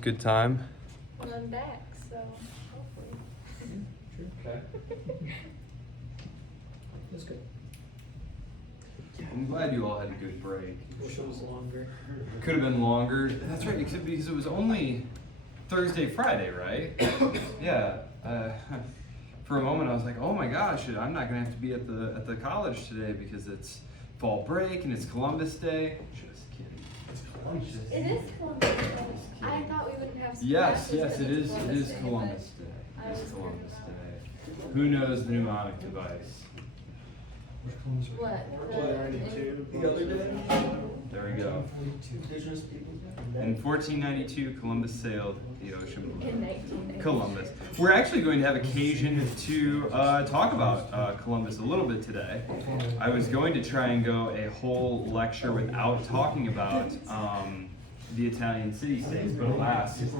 Good time. And I'm back, so hopefully. Okay. That's good. I'm glad you all had a good break. Wish it was longer. Could have been longer. That's right, except because it was only Thursday, Friday, right? Yeah. For a moment, I was like, "Oh my gosh, I'm not gonna have to be at the college today because it's fall break and it's Columbus Day." Just kidding. It's Columbus. It is Columbus Day. I thought we wouldn't have some Yes, classes, yes, but it is. It is Day, Columbus but Day. I It is was Columbus worried Day. Who knows the mnemonic device? What? The other day? There we go. Indigenous peoples. In 1492, Columbus sailed the ocean blue. In 1990. Columbus. We're actually going to have occasion to talk about Columbus a little bit today. I was going to try and go a whole lecture without talking about the Italian city-states, but alas, it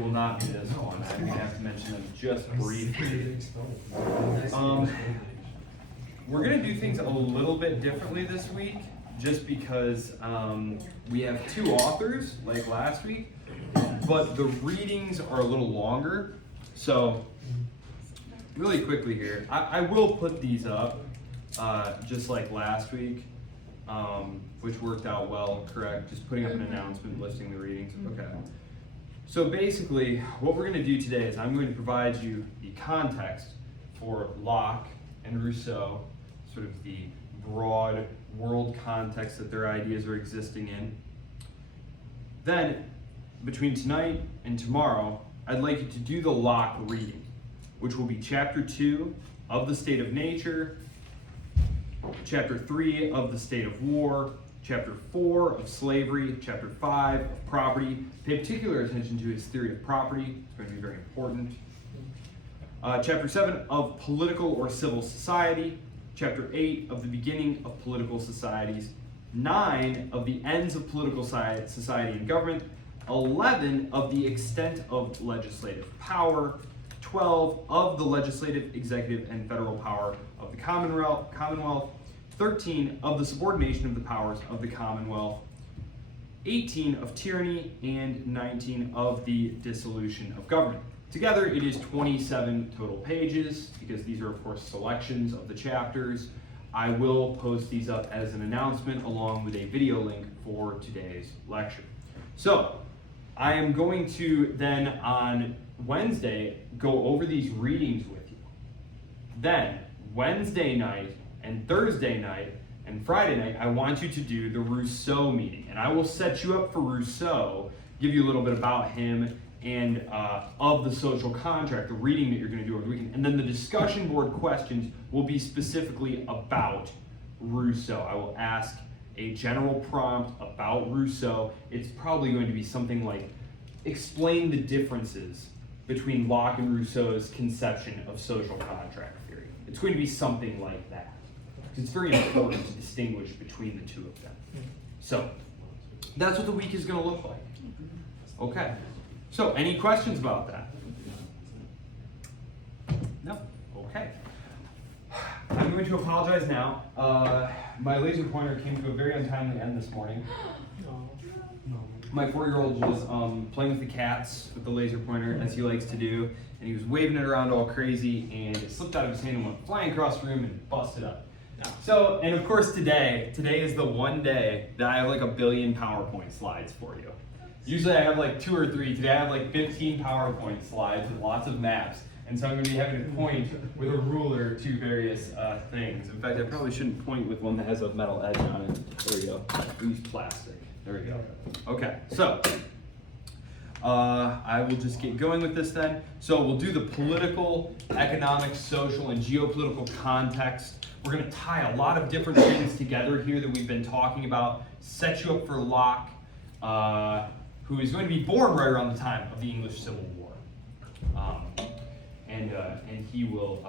will not be this one. I'm going to have to mention them just briefly. We're going to do things a little bit differently this week, just because we have two authors, like last week, but the readings are a little longer. So, really quickly here, I will put these up, just like last week, which worked out well, correct? Just putting up an announcement, listing the readings, okay. So basically, what we're going to do today is I'm going to provide you the context for Locke and Rousseau, sort of the broad world context that their ideas are existing in. Then, between tonight and tomorrow, I'd like you to do the Locke reading, which will be chapter 2 of the state of nature, chapter 3 of the state of war, chapter 4 of slavery, chapter 5 of property. Pay particular attention to his theory of property, it's going to be very important. Chapter 7 of political or civil society, chapter 8 of the beginning of political societies, 9 of the ends of political society and government, 11 of the extent of legislative power, 12 of the legislative, executive, and federal power of the Commonwealth, 13 of the subordination of the powers of the Commonwealth, 18 of tyranny, and 19 of the dissolution of government. Together, it is 27 total pages, because these are, of course, selections of the chapters. I will post these up as an announcement along with a video link for today's lecture. So, I am going to then on Wednesday go over these readings with you. Then, Wednesday night and Thursday night and Friday night, I want you to do the Rousseau meeting. And I will set you up for Rousseau, give you a little bit about him, and of the social contract, the reading that you're going to do over the weekend. And then the discussion board questions will be specifically about Rousseau. I will ask a general prompt about Rousseau. It's probably going to be something like, explain the differences between Locke and Rousseau's conception of social contract theory. It's going to be something like that. It's very important to distinguish between the two of them. So, that's what the week is going to look like. Okay. So, any questions about that? No? Okay. I'm going to apologize now. My laser pointer came to a very untimely end this morning. My 4-year-old was playing with the cats with the laser pointer, as he likes to do, and he was waving it around all crazy, and it slipped out of his hand and went flying across the room and busted up. So, and of course today is the one day that I have like 1 billion PowerPoint slides for you. Usually I have like 2 or 3. Today I have like 15 PowerPoint slides with lots of maps. And so I'm going to be having to point with a ruler to various things. In fact, I probably shouldn't point with one that has a metal edge on it. There we go. We use plastic. There we go. Okay, so I will just get going with this then. So we'll do the political, economic, social, and geopolitical context. We're going to tie a lot of different things together here that we've been talking about. Set you up for Locke, who is going to be born right around the time of the English Civil War. And he will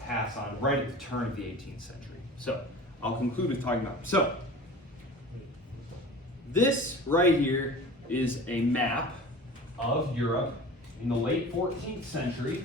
pass on right at the turn of the 18th century. So, I'll conclude with talking about him. So, this right here is a map of Europe in the late 14th century.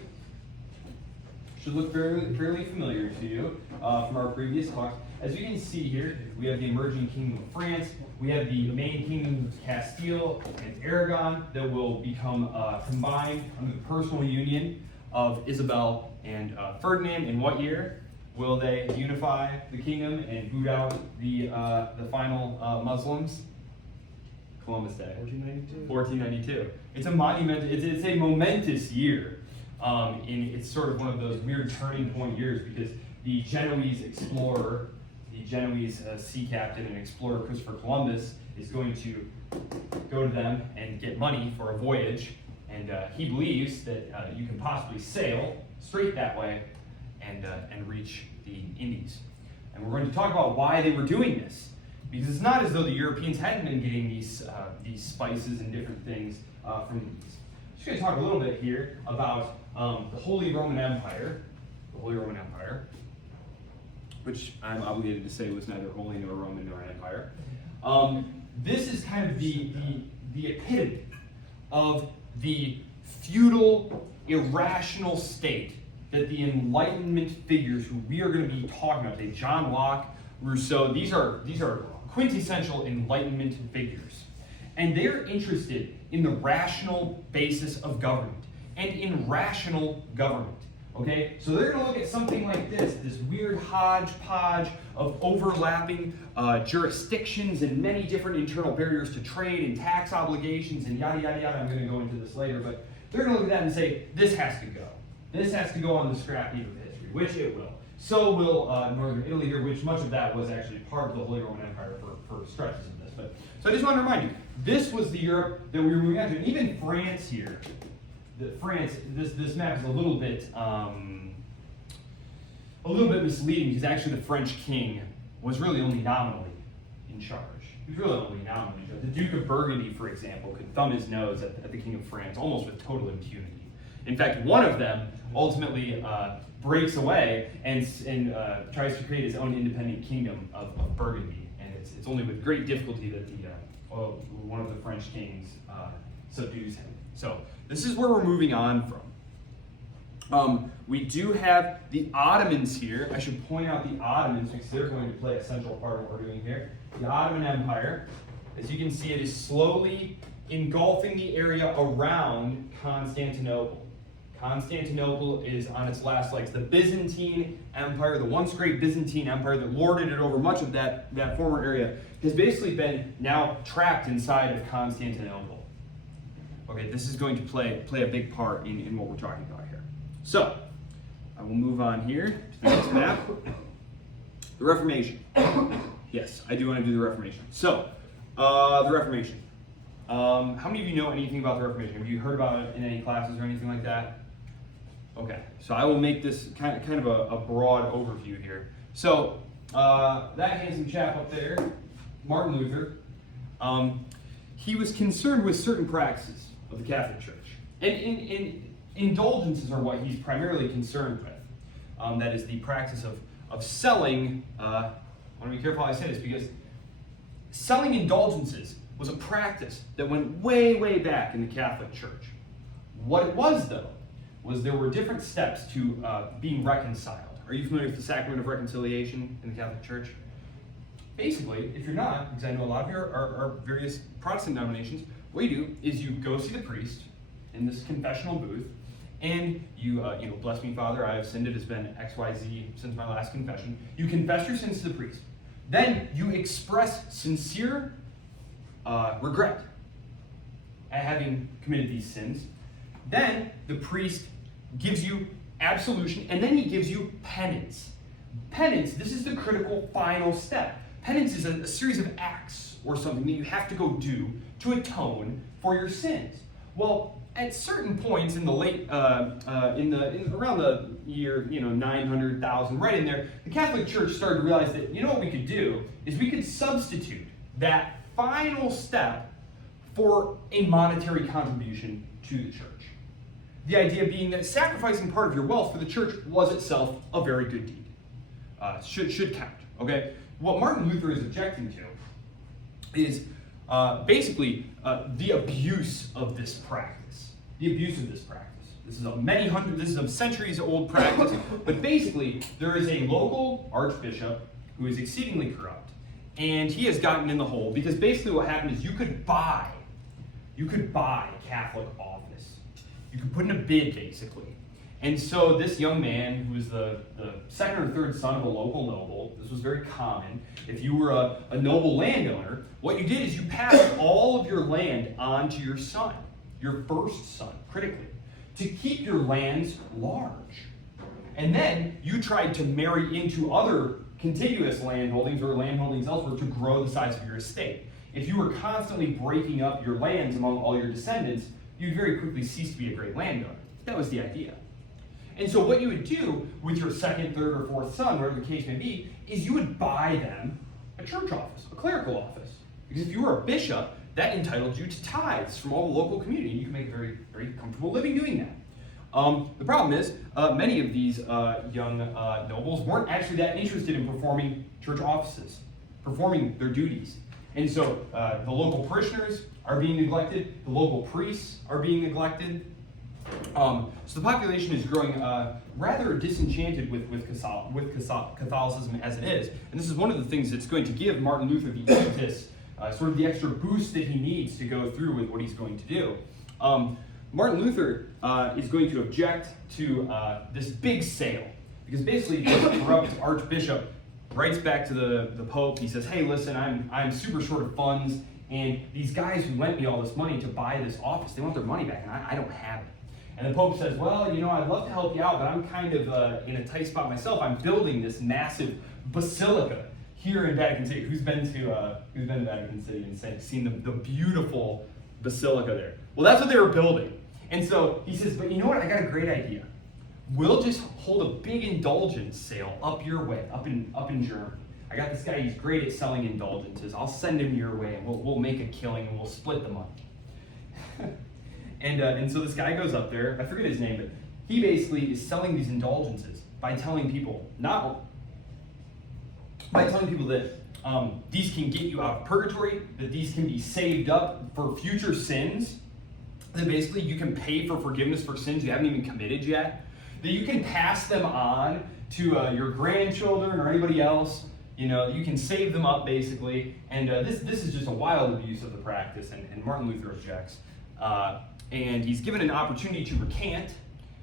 Should look fairly familiar to you from our previous talks. as you can see here, we have the emerging Kingdom of France, we have the main kingdoms of Castile and Aragon that will become combined under the personal union of Isabel and Ferdinand. In what year will they unify the kingdom and boot out the final Muslims? Columbus Day. 1492. 1492. It's a monument. It's a momentous year. It's sort of one of those weird turning point years because the Genoese explorer, the Genoese sea captain and explorer Christopher Columbus is going to go to them and get money for a voyage, and he believes that you can possibly sail straight that way and reach the Indies. And we're going to talk about why they were doing this, because it's not as though the Europeans hadn't been getting these spices and different things from the East. I'm just going to talk a little bit here about the Holy Roman Empire, which I'm obligated to say was neither holy nor Roman nor an empire. This is kind of the epitome of the feudal, irrational state that the Enlightenment figures who we are going to be talking about today, John Locke, Rousseau, these are quintessential Enlightenment figures. And they're interested in the rational basis of government and in rational government. Okay, so they're going to look at something like this weird hodgepodge of overlapping jurisdictions and many different internal barriers to trade and tax obligations and yada, yada, yada. I'm going to go into this later, but they're going to look at that and say, this has to go. This has to go on the scrap heap of history, which it will. So will Northern Italy here, which much of that was actually part of the Holy Roman Empire for stretches of this. But so I just want to remind you, this was the Europe that we were moving on to. And even France here, this map is a little bit misleading because actually the French king was really only nominally in charge. He was really only nominally in charge. The Duke of Burgundy, for example, could thumb his nose at the King of France almost with total impunity. In fact, one of them ultimately breaks away and tries to create his own independent kingdom of Burgundy, and it's only with great difficulty that one of the French kings subdues him. So this is where we're moving on from. We do have the Ottomans here. I should point out the Ottomans because they're going to play a central part of what we're doing here. The Ottoman Empire, as you can see, it is slowly engulfing the area around Constantinople. Constantinople is on its last legs. The Byzantine Empire, the once great Byzantine Empire that lorded it over much of that former area, has basically been now trapped inside of Constantinople. Okay, this is going to play a big part in what we're talking about here. So, I will move on here to the next map. The Reformation. Yes, I do want to do the Reformation. So, the Reformation. How many of you know anything about the Reformation? Have you heard about it in any classes or anything like that? Okay, so I will make this kind of a broad overview here. So, that handsome chap up there, Martin Luther, he was concerned with certain practices of the Catholic Church. And indulgences are what he's primarily concerned with. That is the practice of selling, I want to be careful how I say this, because selling indulgences was a practice that went way, way back in the Catholic Church. What it was, though, was there were different steps to being reconciled. Are you familiar with the sacrament of reconciliation in the Catholic Church? Basically, if you're not, because I know a lot of you are various Protestant denominations, what you do is you go see the priest in this confessional booth, and you bless me, Father, I have sinned, it has been XYZ since my last confession. You confess your sins to the priest. Then you express sincere regret at having committed these sins. Then the priest gives you absolution, and then he gives you penance. Penance, this is the critical final step. Penance is a series of acts or something that you have to go do to atone for your sins. Well, at certain points in the late, around the year 900,000, right in there, the Catholic Church started to realize that what we could do is we could substitute that final step for a monetary contribution to the church. The idea being that sacrificing part of your wealth for the church was itself a very good deed. Should count. Okay. What Martin Luther is objecting to is basically the abuse of this practice. The abuse of this practice. This is a centuries old practice, but basically there is a local archbishop who is exceedingly corrupt. And he has gotten in the hole because basically what happened is you could buy Catholic office. You could put in a bid, basically. And so this young man, who was the second or third son of a local noble, this was very common. If you were a noble landowner, what you did is you passed all of your land on to your son, your first son, critically, to keep your lands large. And then you tried to marry into other contiguous landholdings or landholdings elsewhere to grow the size of your estate. If you were constantly breaking up your lands among all your descendants, you'd very quickly cease to be a great landowner. That was the idea. And so what you would do with your second, third, or fourth son, whatever the case may be, is you would buy them a church office, a clerical office. Because if you were a bishop, that entitled you to tithes from all the local community, and you could make a very, very comfortable living doing that. The problem is, many of these young nobles weren't actually that interested in performing church offices, performing their duties. And so the local parishioners are being neglected, the local priests are being neglected. So the population is growing rather disenchanted with Catholicism as it is. And this is one of the things that's going to give Martin Luther the impetus, sort of the extra boost that he needs to go through with what he's going to do. Martin Luther is going to object to this big sale, because basically the corrupt archbishop writes back to the Pope. He says, hey, listen, I'm super short of funds, and these guys who lent me all this money to buy this office, they want their money back, and I don't have it. And the Pope says, well, you know, I'd love to help you out, but I'm kind of in a tight spot myself. I'm building this massive basilica here in Vatican City. Who's been to Vatican City and seen the beautiful basilica there? Well, that's what they were building. And so he says, but you know what? I got a great idea. We'll just hold a big indulgence sale up your way, up in Germany. I got this guy, he's great at selling indulgences. I'll send him your way, and we'll make a killing, and we'll split the money. And so this guy goes up there, I forget his name, but he basically is selling these indulgences by telling people that these can get you out of purgatory, that these can be saved up for future sins, that basically you can pay for forgiveness for sins you haven't even committed yet, that you can pass them on to your grandchildren or anybody else. You know, you can save them up basically, and this is just a wild abuse of the practice, and Martin Luther objects. And he's given an opportunity to recant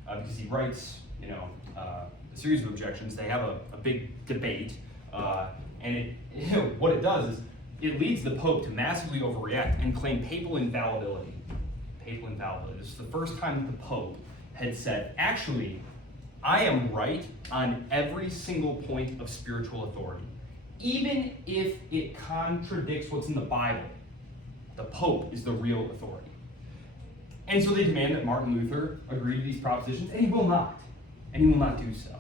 because he writes, a series of objections. They have a big debate, and what it does is it leads the Pope to massively overreact and claim papal infallibility. Papal infallibility. This is the first time that the Pope had said, actually, I am right on every single point of spiritual authority. Even if it contradicts what's in the Bible, the Pope is the real authority. And so they demand that Martin Luther agree to these propositions, and he will not. And he will not do so.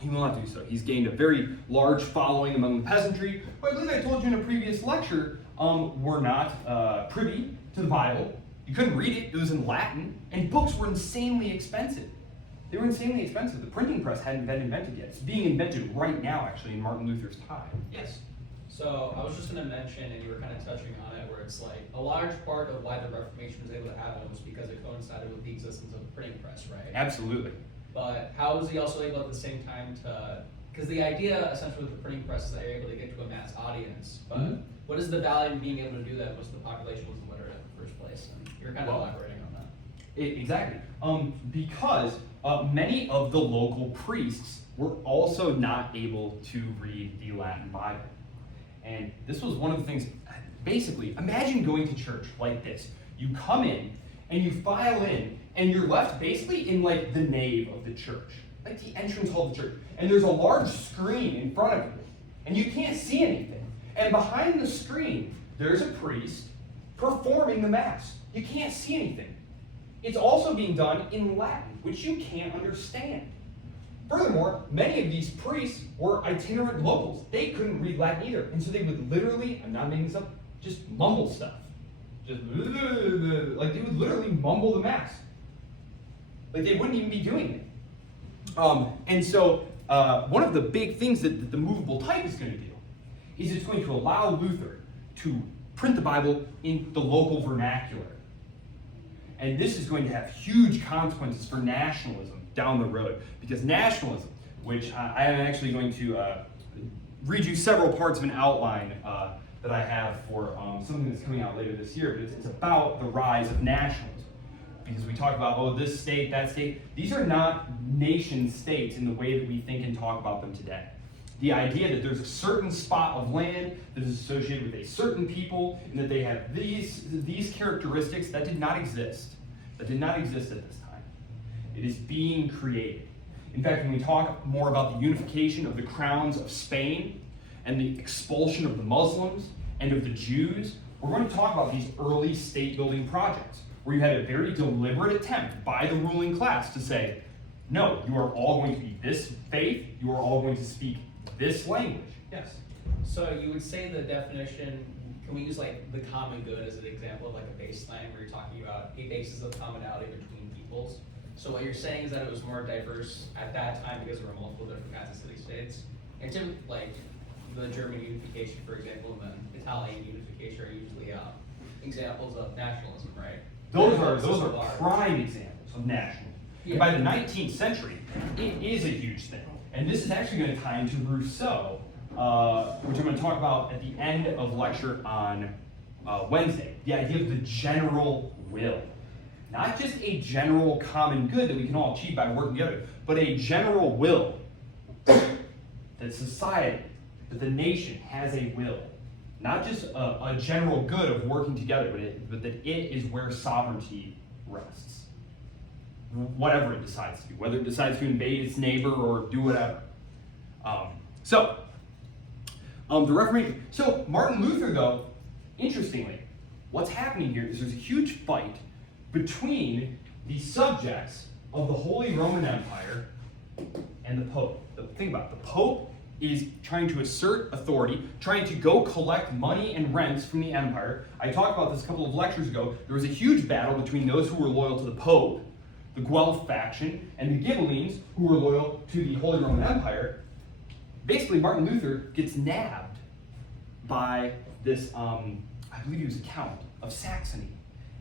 He will not do so. He's gained a very large following among the peasantry, who I believe I told you in a previous lecture, were not privy to the Bible. You couldn't read it. It was in Latin. And books were insanely expensive. They were insanely expensive. The printing press hadn't been invented yet. It's being invented right now, actually, in Martin Luther's time. Yes? So I was just going to mention, and you were kind of touching on it, where it's like a large part of why the Reformation was able to happen was because it coincided with the existence of the printing press, right? Absolutely. But how was he also able at the same time to, because the idea essentially with the printing press is that you're able to get to a mass audience, but what is the value in being able to do that once the population wasn't literate in the first place? And you're kind of elaborating on that. Exactly. Because many of the local priests were also not able to read the Latin Bible. And this was one of the things, basically, imagine going to church like this. You come in, and you file in, and you're left basically in like the nave of the church, like the entrance hall of the church. And there's a large screen in front of you, and you can't see anything. And behind the screen, there's a priest performing the Mass. You can't see anything. It's also being done in Latin, which you can't understand. Furthermore, many of these priests were itinerant locals. They couldn't read Latin either. And so they would literally, I'm not making this up, just mumble stuff. Just like they would literally mumble the Mass. Like they wouldn't even be doing it. And so one of the big things that the movable type is going to do is it's going to allow Luther to print the Bible in the local vernacular. And this is going to have huge consequences for nationalism down the road. Because nationalism, which I am actually going to read you several parts of an outline that I have for something that's coming out later this year, but it's about the rise of nationalism. Because we talk about, oh, this state, that state. These are not nation states in the way that we think and talk about them today. The idea that there's a certain spot of land that is associated with a certain people, and that they have these characteristics, that did not exist. That did not exist at this time. It is being created. In fact, when we talk more about the unification of the crowns of Spain and the expulsion of the Muslims and of the Jews, we're going to talk about these early state-building projects, where you had a very deliberate attempt by the ruling class to say, no, you are all going to be this faith, you are all going to speak this language. Yes? So you would say the definition, can we use like the common good as an example of like a baseline where you're talking about a basis of commonality between peoples? So what you're saying is that it was more diverse at that time because there were multiple different kinds of city-states. And to like the German unification, for example, and the Italian unification are usually examples of nationalism, right? Those are prime examples of nationalism. Yeah. And by the 19th century, it is a huge thing. And this is actually going to tie into Rousseau, which I'm going to talk about at the end of lecture on Wednesday. The idea of the general will. Not just a general common good that we can all achieve by working together, but a general will that society, that the nation has a will. Not just a general good of working together, but that it is where sovereignty rests. Whatever it decides to do, whether it decides to invade its neighbor or do whatever. The Reformation. So Martin Luther, though, interestingly, what's happening here is there's a huge fight between the subjects of the Holy Roman Empire and the Pope. Think about it. The Pope is trying to assert authority, trying to go collect money and rents from the empire. I talked about this a couple of lectures ago. There was a huge battle between those who were loyal to the Pope, the Guelph faction, and the Ghibellines, who were loyal to the Holy Roman Empire. Basically, Martin Luther gets nabbed by this, I believe he was a count of Saxony,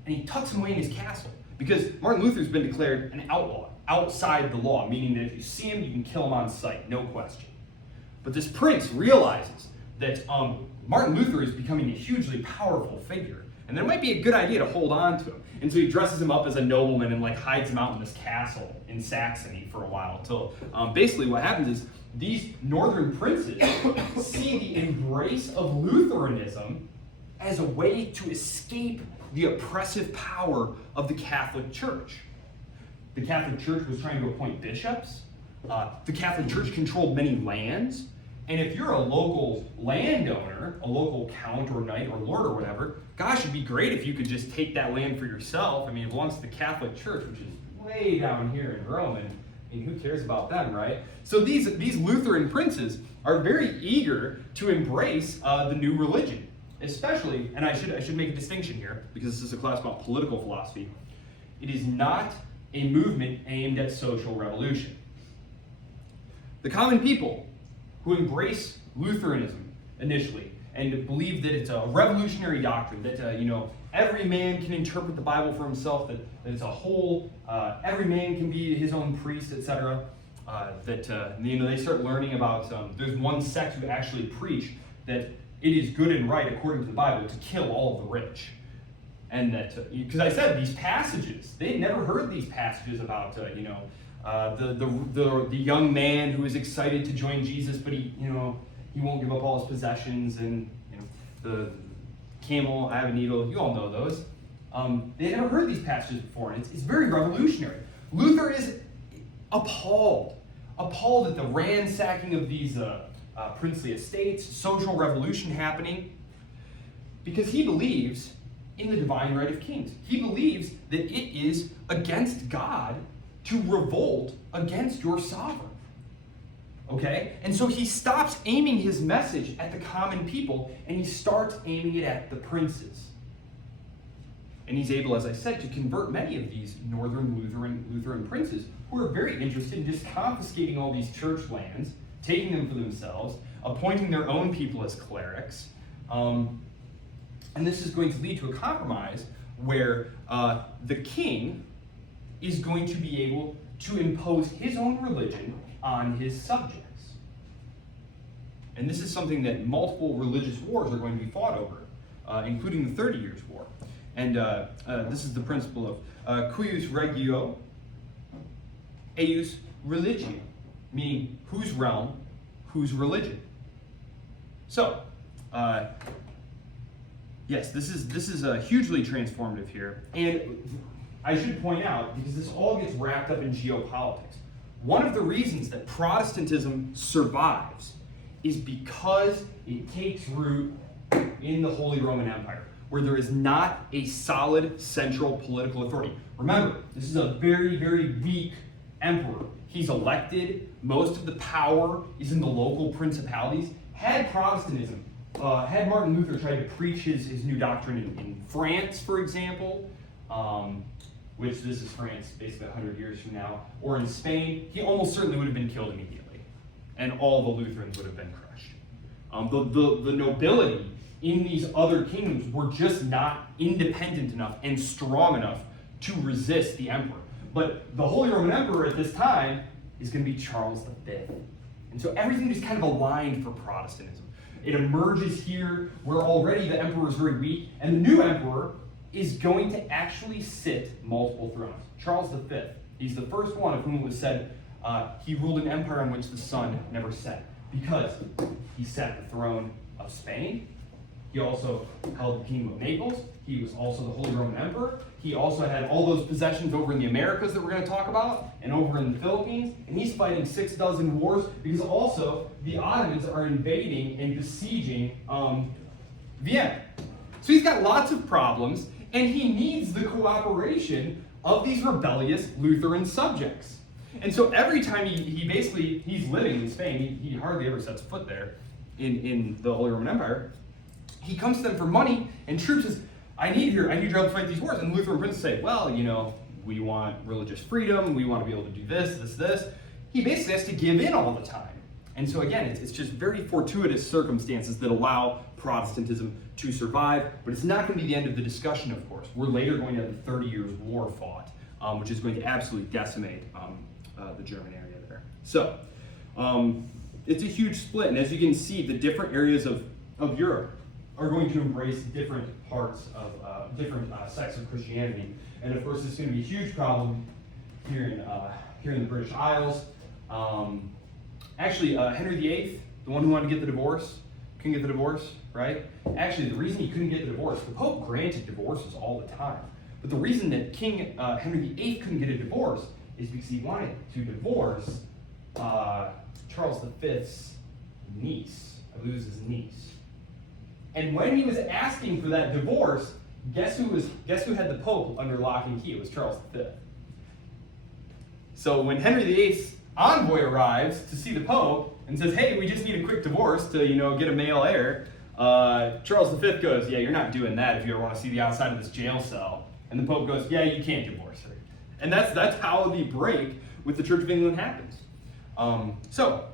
and he tucks him away in his castle, because Martin Luther's been declared an outlaw, outside the law, meaning that if you see him, you can kill him on sight, no question. But this prince realizes that Martin Luther is becoming a hugely powerful figure, and that it might be a good idea to hold on to him. And so he dresses him up as a nobleman and hides him out in this castle in Saxony for a while, until basically what happens is these northern princes see the embrace of Lutheranism as a way to escape the oppressive power of the Catholic Church. The Catholic Church was trying to appoint bishops. The Catholic Church controlled many lands. And if you're a local landowner, a local count or knight or lord or whatever, gosh, it'd be great if you could just take that land for yourself. I mean, it belongs to the Catholic Church, which is way down here in Rome, and I mean, who cares about them, right? So these Lutheran princes are very eager to embrace the new religion, especially, and I should make a distinction here, because this is a class about political philosophy. It is not a movement aimed at social revolution. The common people who embrace Lutheranism initially and believe that it's a revolutionary doctrine, that every man can interpret the Bible for himself, that it's a whole, every man can be his own priest, etc. They start learning about, there's one sect who actually preach that it is good and right according to the Bible to kill all of the rich. And that, because I said these passages, they'd never heard these passages about, the young man who is excited to join Jesus, but he won't give up all his possessions, and the camel, I have a needle. You all know those. They had never heard these passages before, and it's very revolutionary. Luther is appalled at the ransacking of these princely estates, social revolution happening, because he believes in the divine right of kings. He believes that it is against God to revolt against your sovereign. Okay? And so he stops aiming his message at the common people, and he starts aiming it at the princes. And he's able, as I said, to convert many of these northern Lutheran princes who are very interested in just confiscating all these church lands, taking them for themselves, appointing their own people as clerics. And this is going to lead to a compromise where the king is going to be able to impose his own religion on his subjects. And this is something that multiple religious wars are going to be fought over, including the 30 Years' War. And this is the principle of cuius regio, eius religio, meaning whose realm, whose religion. So, yes, this is hugely transformative here. And I should point out, because this all gets wrapped up in geopolitics, one of the reasons that Protestantism survives is because it takes root in the Holy Roman Empire, where there is not a solid central political authority. Remember, this is a very, very weak emperor. He's elected. Most of the power is in the local principalities. Had Protestantism, had Martin Luther tried to preach his new doctrine in France, for example, which this is France basically 100 years from now, or in Spain, he almost certainly would have been killed immediately, and all the Lutherans would have been crushed. The nobility in these other kingdoms were just not independent enough and strong enough to resist the emperor. But the Holy Roman Emperor at this time is going to be Charles V. And so everything is kind of aligned for Protestantism. It emerges here where already the emperor is very weak, and the new emperor is going to actually sit multiple thrones. Charles V, he's the first one of whom it was said he ruled an empire on which the sun never set, because he sat the throne of Spain. He also held the kingdom of Naples. He was also the Holy Roman Emperor. He also had all those possessions over in the Americas that we're going to talk about, and over in the Philippines. And he's fighting 6 wars, because also the Ottomans are invading and besieging Vienna. So he's got lots of problems, and he needs the cooperation of these rebellious Lutheran subjects. And so every time he's living in Spain, he hardly ever sets foot there in the Holy Roman Empire. He comes to them for money, and troops says, I need your help to fight these wars. And Lutheran princes say, well, we want religious freedom, we want to be able to do this. He basically has to give in all the time. And so again, it's just very fortuitous circumstances that allow Protestantism to survive, but it's not going to be the end of the discussion, of course. We're later going to have the 30 Years' War fought, which is going to absolutely decimate the German area there. So, it's a huge split, and as you can see, the different areas of Europe are going to embrace different parts of different sects of Christianity. And of course, it's going to be a huge problem here in the British Isles. Actually, Henry VIII, the one who wanted to get the divorce, couldn't get the divorce, right? Actually, the reason he couldn't get the divorce, the Pope granted divorces all the time. But the reason that King Henry VIII couldn't get a divorce is because he wanted to divorce Charles V's niece. I believe it was his niece. And when he was asking for that divorce, guess who had the Pope under lock and key? It was Charles V. So when Henry VIII's envoy arrives to see the Pope and says, hey, we just need a quick divorce to, get a male heir, Charles V goes, yeah, you're not doing that if you ever want to see the outside of this jail cell. And the Pope goes, yeah, you can't divorce her. And that's how the break with the Church of England happens. So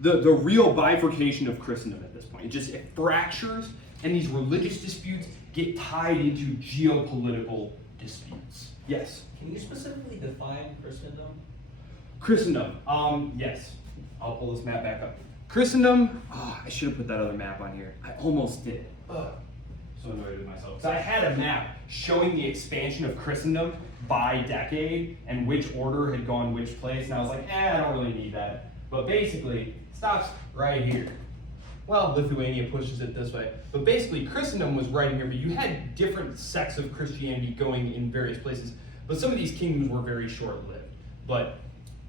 the real bifurcation of Christendom at this point, it fractures, and these religious disputes get tied into geopolitical disputes. Yes? Can you specifically define Christendom? Christendom, yes. I'll pull this map back up. Christendom, I should have put that other map on here. I almost did. So annoyed with myself. So I had a map showing the expansion of Christendom by decade and which order had gone which place, and I was like, I don't really need that. But basically, it stops right here. Well, Lithuania pushes it this way. But basically, Christendom was right in here, but you had different sects of Christianity going in various places. But some of these kingdoms were very short-lived. But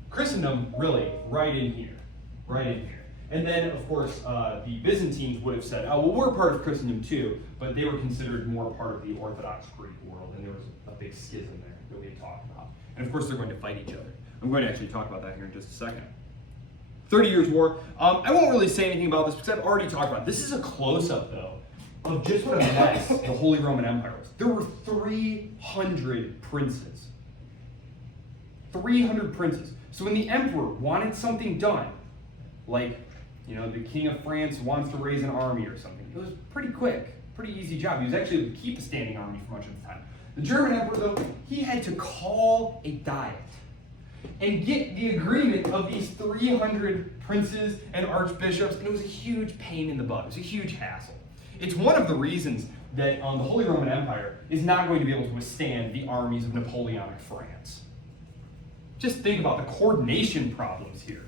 Christendom, really, right in here. And then, of course, the Byzantines would have said, well, we're part of Christendom too, but they were considered more part of the Orthodox Greek world, and there was a big schism there that we had talked about. And of course, they're going to fight each other. I'm going to actually talk about that here in just a second. 30 Years' War. I won't really say anything about this because I've already talked about it. This is a close-up, though, of just what a mess the Holy Roman Empire was. There were 300 princes. 300 princes. So when the emperor wanted something done, like, the king of France wants to raise an army or something, it was pretty quick, pretty easy job. He was actually able to keep a standing army for much of the time. The German emperor, though, he had to call a diet. and get the agreement of these 300 princes and archbishops, and it was a huge pain in the butt. It was a huge hassle. It's one of the reasons that the Holy Roman Empire is not going to be able to withstand the armies of Napoleonic France. Just think about the coordination problems here.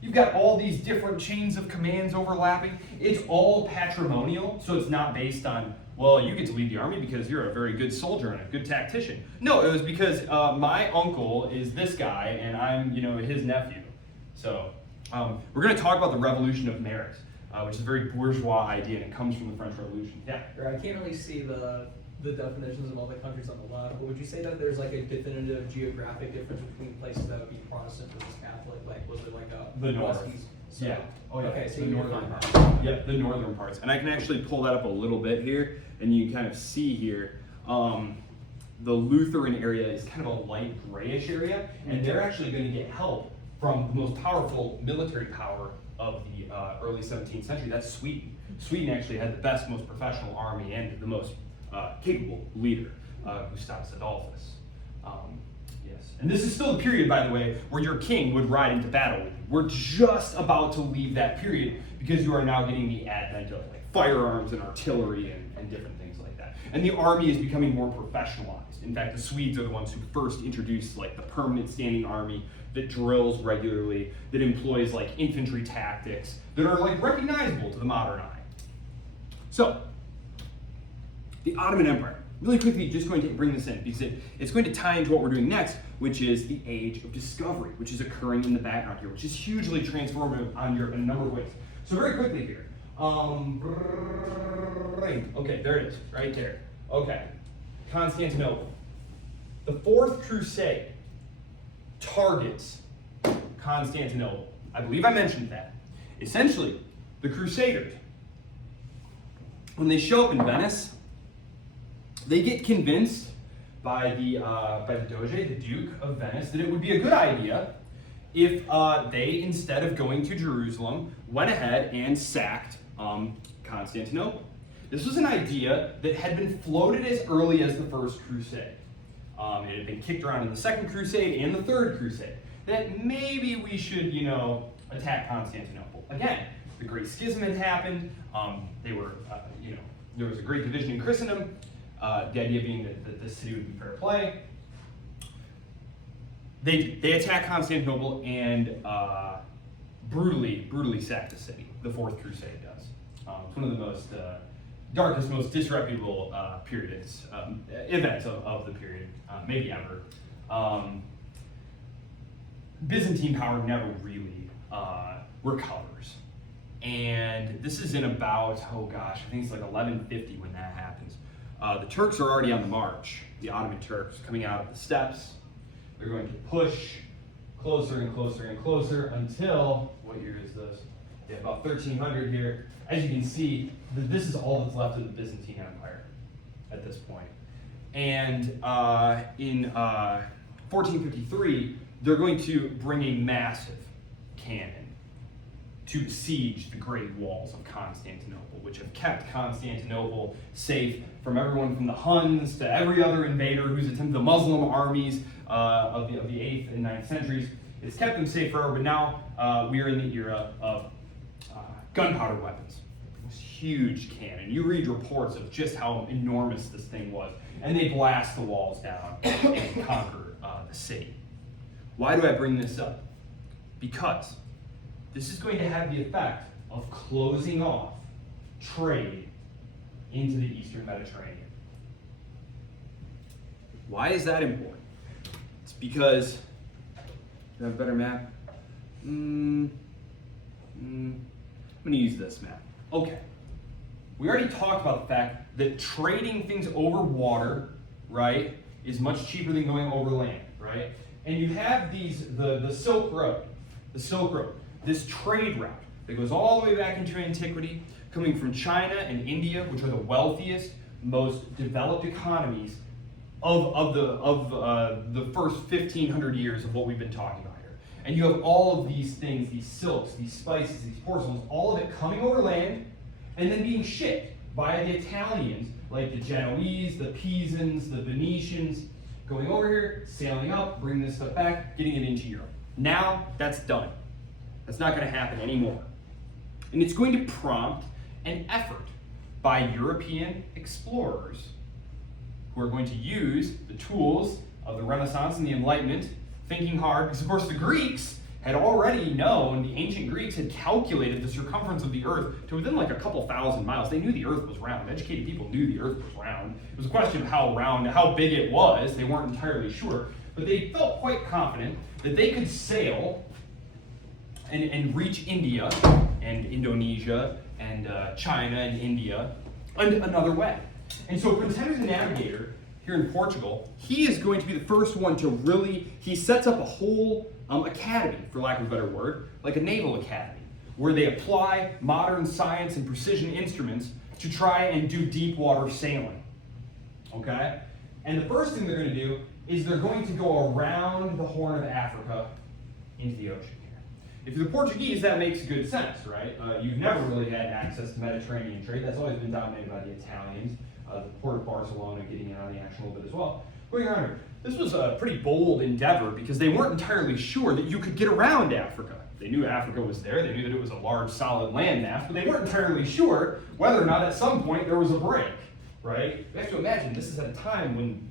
You've got all these different chains of commands overlapping. It's all patrimonial, so it's not based on, well, you get to lead the army because you're a very good soldier and a good tactician. No, it was because my uncle is this guy and I'm, his nephew. So we're going to talk about the revolution of merit, which is a very bourgeois idea, and it comes from the French Revolution. Yeah. I can't really see the definitions of all the countries on the left, but would you say that there's like a definitive geographic difference between places that would be Protestant versus Catholic? Like, was it like The north. west, east, south? Yeah. Oh yeah. Okay, so the you're northern fine. parts. Yep, the northern parts. And I can actually pull that up a little bit here, and you can kind of see here. The Lutheran area is kind of a light grayish area, and they're actually going to get help from the most powerful military power of the early 17th century. That's Sweden. Sweden actually had the best, most professional army and the most capable leader, Gustavus Adolphus. Yes, and this is still the period, by the way, where your king would ride into battle with you. We're just about to leave that period because you are now getting the advent of like firearms and artillery and different things like that. And the army is becoming more professionalized. In fact, the Swedes are the ones who first introduced like the permanent standing army that drills regularly, that employs like infantry tactics that are like recognizable to the modern eye. So, the Ottoman Empire. Really quickly, just going to bring this in because it's going to tie into what we're doing next, which is the Age of Discovery, which is occurring in the background here, which is hugely transformative on Europe in a number of ways. So very quickly here. Okay, there it is, right there. Okay, Constantinople. The Fourth Crusade targets Constantinople. I believe I mentioned that. Essentially, the Crusaders, when they show up in Venice, they get convinced by the Doge, the Duke of Venice, that it would be a good idea if they, instead of going to Jerusalem, went ahead and sacked Constantinople. This was an idea that had been floated as early as the First Crusade. It had been kicked around in the Second Crusade and the Third Crusade. That maybe we should, attack Constantinople. Again, the Great Schism had happened. There was a great division in Christendom. The idea being that the city would be fair play. They attack Constantinople and brutally sack the city. The Fourth Crusade does. It's one of the most darkest, most disreputable events of the period, maybe ever. Byzantine power never really recovers. And this is in about, I think it's like 1150 when that happens. The Turks are already on the march, the Ottoman Turks, coming out of the steppes. They're going to push closer and closer and closer until, what year is this? Yeah, about 1300 here. As you can see, this is all that's left of the Byzantine Empire at this point. And in 1453, they're going to bring a massive cannon to besiege the great walls of Constantinople, which have kept Constantinople safe from everyone from the Huns to every other invader who's attempted the Muslim armies of the 8th and 9th centuries. It's kept them safe forever, but now we are in the era of gunpowder weapons. This huge cannon. You read reports of just how enormous this thing was, and they blast the walls down and conquer the city. Why do I bring this up? Because this is going to have the effect of closing off trade into the Eastern Mediterranean. Why is that important? It's because, do I have a better map? I'm going to use this map. Okay. We already talked about the fact that trading things over water, right, is much cheaper than going over land, right? And you have the Silk Road, this trade route that goes all the way back into antiquity, coming from China and India, which are the wealthiest, most developed economies of the first 1,500 years of what we've been talking about here. And you have all of these things, these silks, these spices, these porcelains, all of it coming over land and then being shipped by the Italians, like the Genoese, the Pisans, the Venetians, going over here, sailing up, bringing this stuff back, getting it into Europe. Now that's done. That's not going to happen anymore. And it's going to prompt an effort by European explorers who are going to use the tools of the Renaissance and the Enlightenment, thinking hard, because of course the Greeks had already known, the ancient Greeks had calculated the circumference of the earth to within like a couple thousand miles. They knew the earth was round. Educated people knew the earth was round. It was a question of how round, how big it was. They weren't entirely sure, but they felt quite confident that they could sail and reach India and Indonesia and China and India another way. And so Quintana the Navigator here in Portugal, he is going to be the first one to really, he sets up a whole academy, for lack of a better word, like a naval academy, where they apply modern science and precision instruments to try and do deep water sailing. Okay? And the first thing they're going to do is they're going to go around the Horn of Africa into the ocean here. If you're the Portuguese, that makes good sense, right? You've never really had access to Mediterranean trade. That's always been dominated by the Italians. The port of Barcelona getting in on the action a little bit as well. Going around here. This was a pretty bold endeavor because they weren't entirely sure that you could get around Africa. They knew Africa was there. They knew that it was a large, solid landmass, but they weren't entirely sure whether or not at some point there was a break, right? You have to imagine this is at a time when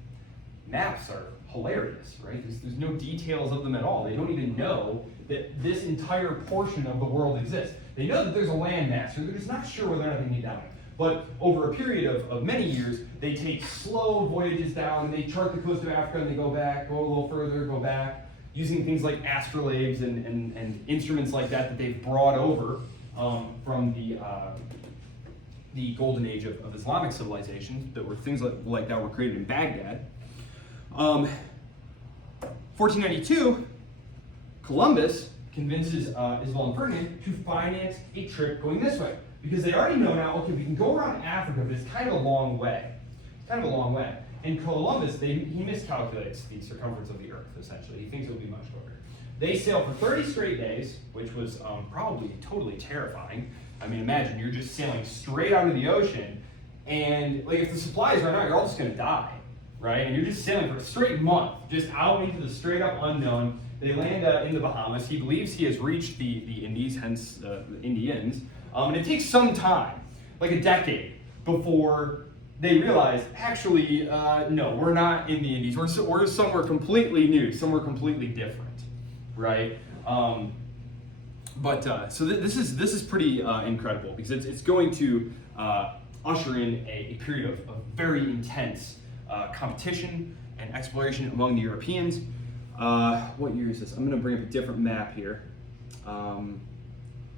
maps are hilarious, right? There's no details of them at all. They don't even know that this entire portion of the world exists. They know that there's a landmass, so they're just not sure whether or not they need that one. But over a period of many years, they take slow voyages down and they chart the coast of Africa and they go back, go a little further, go back, using things like astrolabes and instruments like that they've brought over from the golden age of Islamic civilization, that were things like that were created in Baghdad. 1492, Columbus convinces Isabel and Ferdinand to finance a trip going this way. Because they already know now, okay, we can go around Africa, but it's kind of a long way. It's kind of a long way. And Columbus, he miscalculates the circumference of the earth, essentially. He thinks it will be much shorter. They sail for 30 straight days, which was probably totally terrifying. I mean, imagine you're just sailing straight out of the ocean, and like if the supplies run out, you're all just going to die, right? And you're just sailing for a straight month, just out into the straight up unknown. They land in the Bahamas. He believes he has reached the Indies, hence the Indians. And it takes some time, like a decade, before they realize, actually, no, we're not in the Indies. We're somewhere completely new, somewhere completely different, right? So this is pretty incredible because it's going to usher in a period of very intense competition and exploration among the Europeans. What year is this? I'm going to bring up a different map here.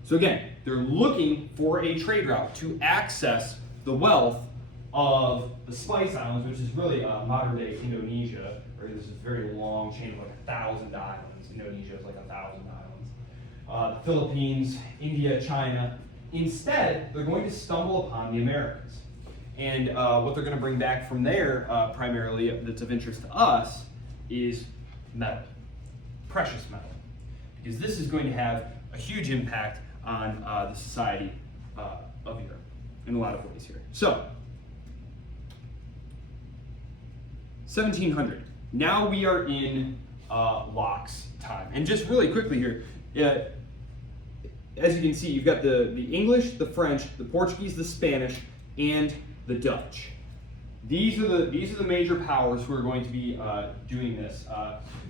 So again, they're looking for a trade route to access the wealth of the Spice Islands, which is really modern-day Indonesia. Right? This is a very long chain of like 1,000 islands. Indonesia is like 1,000 islands. The Philippines, India, China. Instead, they're going to stumble upon the Americas. And what they're going to bring back from there, primarily, that's of interest to us, is metal, precious metal. Because this is going to have a huge impact on the society of Europe in a lot of ways here. So, 1700. Now we are in Locke's time. And just really quickly here, as you can see, you've got the English, the French, the Portuguese, the Spanish, and the Dutch. These are the major powers who are going to be doing this.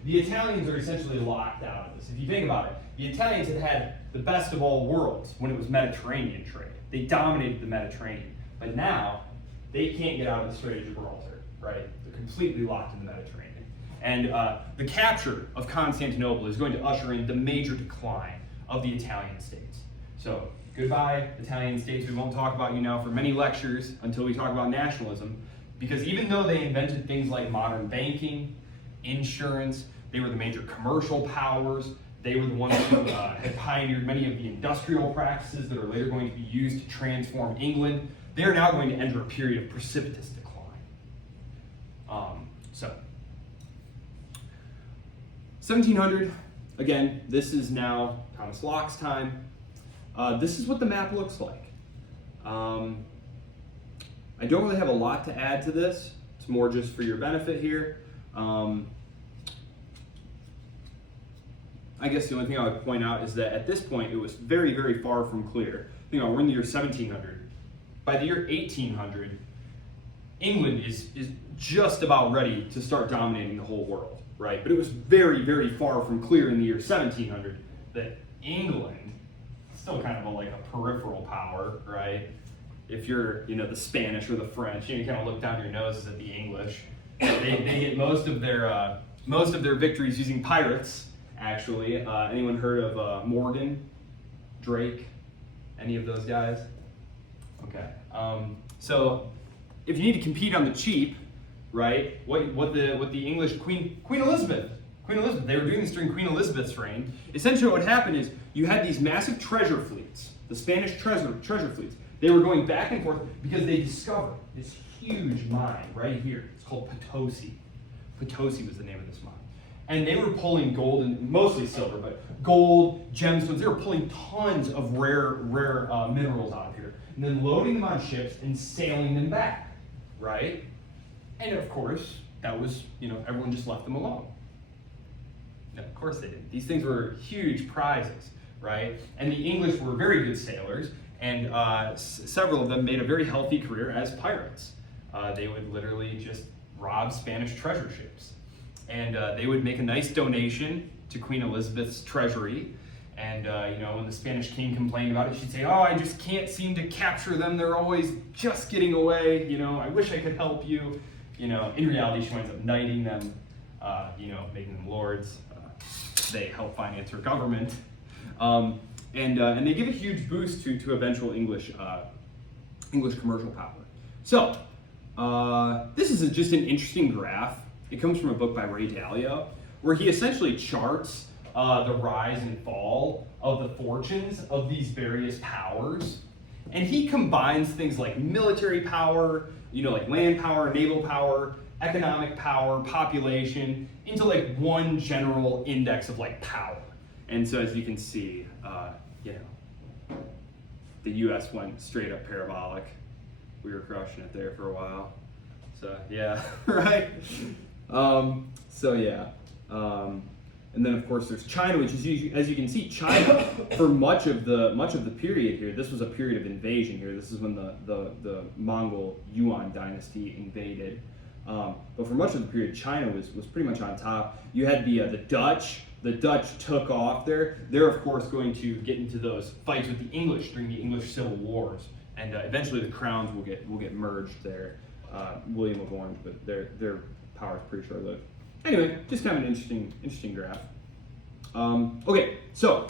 The Italians are essentially locked out of this. If you think about it, the Italians had the best of all worlds when it was Mediterranean trade. They dominated the Mediterranean. But now, they can't get out of the Strait of Gibraltar, right? They're completely locked in the Mediterranean. And the capture of Constantinople is going to usher in the major decline of the Italian states. So, goodbye, Italian states. We won't talk about you now for many lectures until we talk about nationalism. Because even though they invented things like modern banking, insurance, they were the major commercial powers, they were the ones who had pioneered many of the industrial practices that are later going to be used to transform England, they are now going to enter a period of precipitous decline. 1700, again, this is now Thomas Locke's time. This is what the map looks like. I don't really have a lot to add to this. It's more just for your benefit here. I guess the only thing I would point out is that at this point it was very, very far from clear. We're in the year 1700. By the year 1800, England is just about ready to start dominating the whole world, right? But it was very, very far from clear in the year 1700 that England, still kind of like a peripheral power, right? If you're, the Spanish or the French, you kind of look down your noses at the English. They get most of their victories using pirates. Actually, anyone heard of Morgan, Drake, any of those guys? Okay. So if you need to compete on the cheap, right? What the English Queen Elizabeth, they were doing this during Queen Elizabeth's reign. Essentially, what happened is you had these massive treasure fleets, the Spanish treasure fleets. They were going back and forth because they discovered this huge mine right here. It's called Potosi. Potosi was the name of this mine. And they were pulling gold, and mostly silver, but gold, gemstones. They were pulling tons of rare minerals out of here, and then loading them on ships and sailing them back, right? And of course, that was, everyone just left them alone. No, of course they didn't. These things were huge prizes, right? And the English were very good sailors, and several of them made a very healthy career as pirates. They would literally just rob Spanish treasure ships. And they would make a nice donation to Queen Elizabeth's treasury. And, when the Spanish king complained about it, she'd say, "Oh, I just can't seem to capture them. They're always just getting away. I wish I could help you." In reality, she winds up knighting them, making them lords. They help finance her government. And they give a huge boost to eventual English commercial power. So, this is just an interesting graph. It comes from a book by Ray Dalio, where he essentially charts the rise and fall of the fortunes of these various powers. And he combines things like military power, like land power, naval power, economic power, population, into like one general index of like power. And so as you can see, the US went straight up parabolic. We were crushing it there for a while. So yeah, right? And then of course there's China, which is, as you can see, China for much of the period here. This was a period of invasion here. This is when the Mongol Yuan dynasty invaded. But for much of the period, China was pretty much on top. You had the Dutch. The Dutch took off there. They're of course going to get into those fights with the English during the English Civil Wars, and eventually the crowns will get merged there. William of Orange, but their power is pretty short-lived. Anyway, just kind of an interesting graph. Okay, so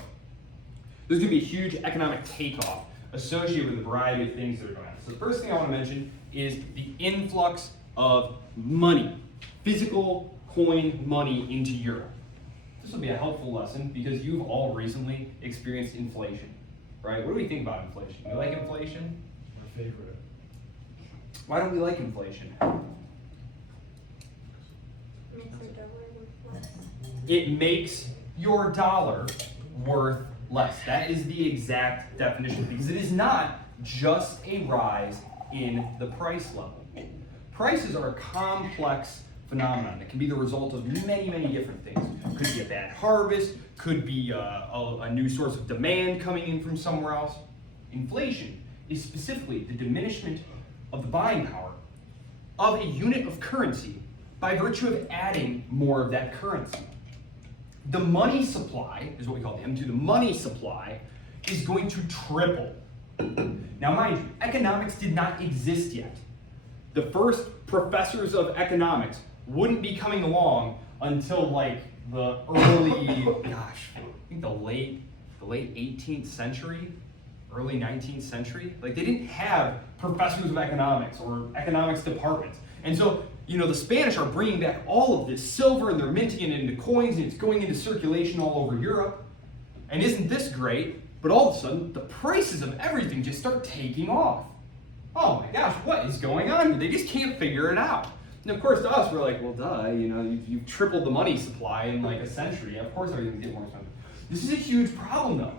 there's going to be a huge economic takeoff associated with a variety of things that are going on. So the first thing I want to mention is the influx of money, physical coin money into Europe. This will be a helpful lesson because you've all recently experienced inflation, right? What do we think about inflation? Do you like inflation? My favorite. Why don't we like inflation? Makes your dollar worth less. It makes your dollar worth less. That is the exact definition, because it is not just a rise in the price level. Prices are a complex phenomenon that can be the result of many, many different things. Could be a bad harvest, could be a new source of demand coming in from somewhere else. Inflation is specifically the diminishment of the buying power of a unit of currency by virtue of adding more of that currency. The money supply is what we call the M2. The money supply is going to triple. Now mind you, economics did not exist yet. The first professors of economics wouldn't be coming along until like the early, I think the late 18th century, early 19th century. Like they didn't have professors of economics or economics departments. And so, the Spanish are bringing back all of this silver and they're minting it into coins and it's going into circulation all over Europe. And isn't this great? But all of a sudden, the prices of everything just start taking off. Oh my gosh, what is going on here? They just can't figure it out. And of course, to us, we're like, well, duh, you've tripled the money supply in like a century. Of course, everything's getting more expensive. This is a huge problem, though,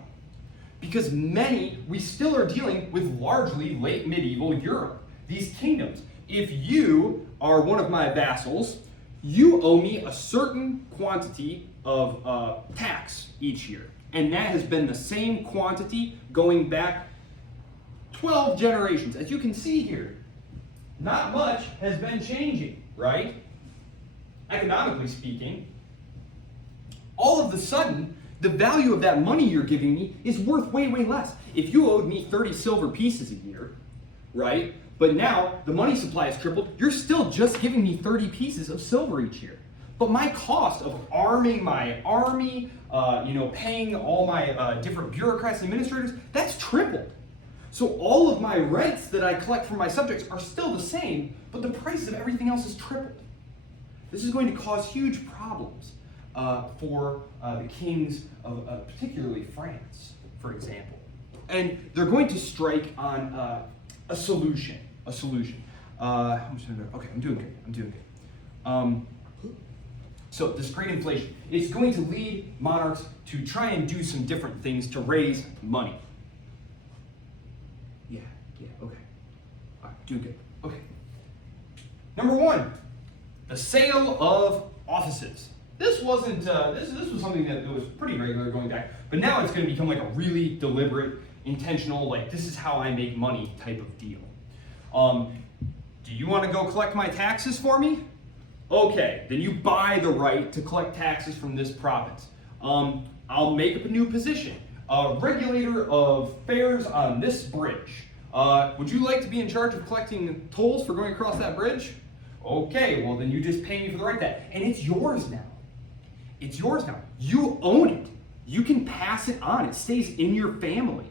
because we still are dealing with largely late medieval Europe, these kingdoms. If you are one of my vassals, you owe me a certain quantity of tax each year. And that has been the same quantity going back 12 generations. As you can see here, not much has been changing, right? Economically speaking, all of a sudden, the value of that money you're giving me is worth way, way less. If you owed me 30 silver pieces a year, right? But now the money supply has tripled, you're still just giving me 30 pieces of silver each year. But my cost of arming my army, paying all my different bureaucrats and administrators, that's tripled. So all of my rents that I collect from my subjects are still the same, but the prices of everything else is tripled. This is going to cause huge problems for the kings of particularly France, for example. And they're going to strike on a solution. Okay, I'm doing good. So this great inflation, it's going to lead monarchs to try and do some different things to raise money. Yeah, okay. All right, doing good. Okay. Number one, the sale of offices. This wasn't, this was something that was pretty regular going back, but now it's going to become like a really deliberate, intentional, like this is how I make money type of deal. Do you want to go collect my taxes for me? Okay, then you buy the right to collect taxes from this province. I'll make up a new position, regulator of fares on this bridge. Would you like to be in charge of collecting tolls for going across that bridge? Okay, well then you just pay me for the right to that. And it's yours now. It's yours now. You own it. You can pass it on. It stays in your family.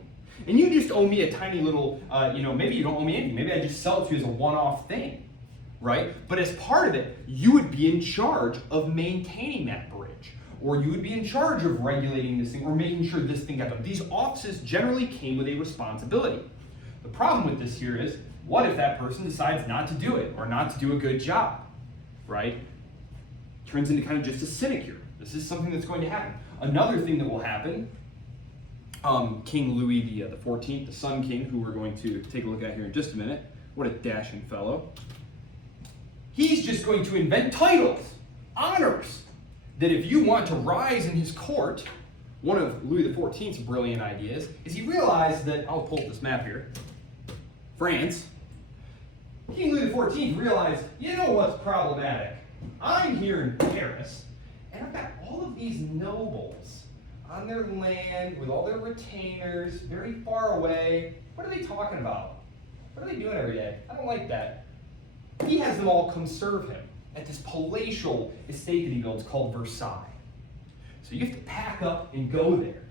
And you just owe me a tiny little, maybe you don't owe me anything. Maybe I just sell it to you as a one-off thing, right? But as part of it, you would be in charge of maintaining that bridge. Or you would be in charge of regulating this thing or making sure this thing got done. These offices generally came with a responsibility. The problem with this here is, what if that person decides not to do it or not to do a good job, right? Turns into kind of just a sinecure. This is something that's going to happen. Another thing that will happen, King Louis the 14th, the Sun King, who we're going to take a look at here in just a minute. What a dashing fellow. He's just going to invent titles, honors, that if you want to rise in his court, one of Louis XIV's brilliant ideas is he realized that, I'll pull up this map here, France, King Louis XIV realized, you know what's problematic? I'm here in Paris, and I've got all of these nobles on their land with all their retainers, very far away. What are they talking about? What are they doing every day? I don't like that. He has them all come serve him at this palatial estate that he builds called Versailles. So you have to pack up and go there.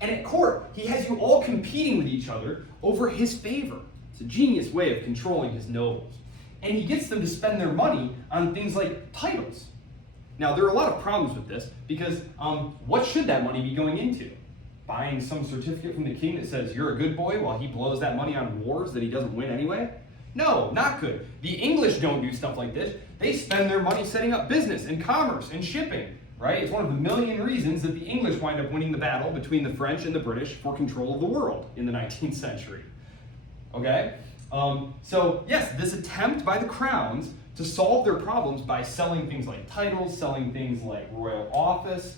And at court, he has you all competing with each other over his favor. It's a genius way of controlling his nobles. And he gets them to spend their money on things like titles. Now, there are a lot of problems with this because what should that money be going into? Buying some certificate from the king that says you're a good boy while he blows that money on wars that he doesn't win anyway? No, not good. The English don't do stuff like this. They spend their money setting up business and commerce and shipping, right? It's one of the million reasons that the English wind up winning the battle between the French and the British for control of the world in the 19th century. Okay? So yes, this attempt by the crowns to solve their problems by selling things like titles, selling things like royal office,